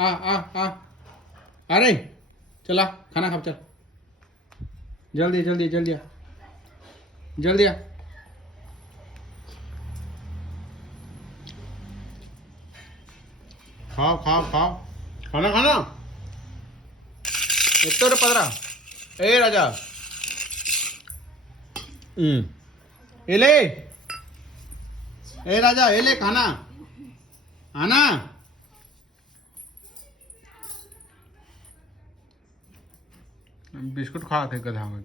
आ अरे चला खाना खा चल, जल्दी जल्दी जल्दी आ, जल्दी आ। खाओ खाओ खाओ, खाना खाना इतना पदरा ए राजा एले ए राजा एले खाना आना। बिस्कुट खा थे गधा में।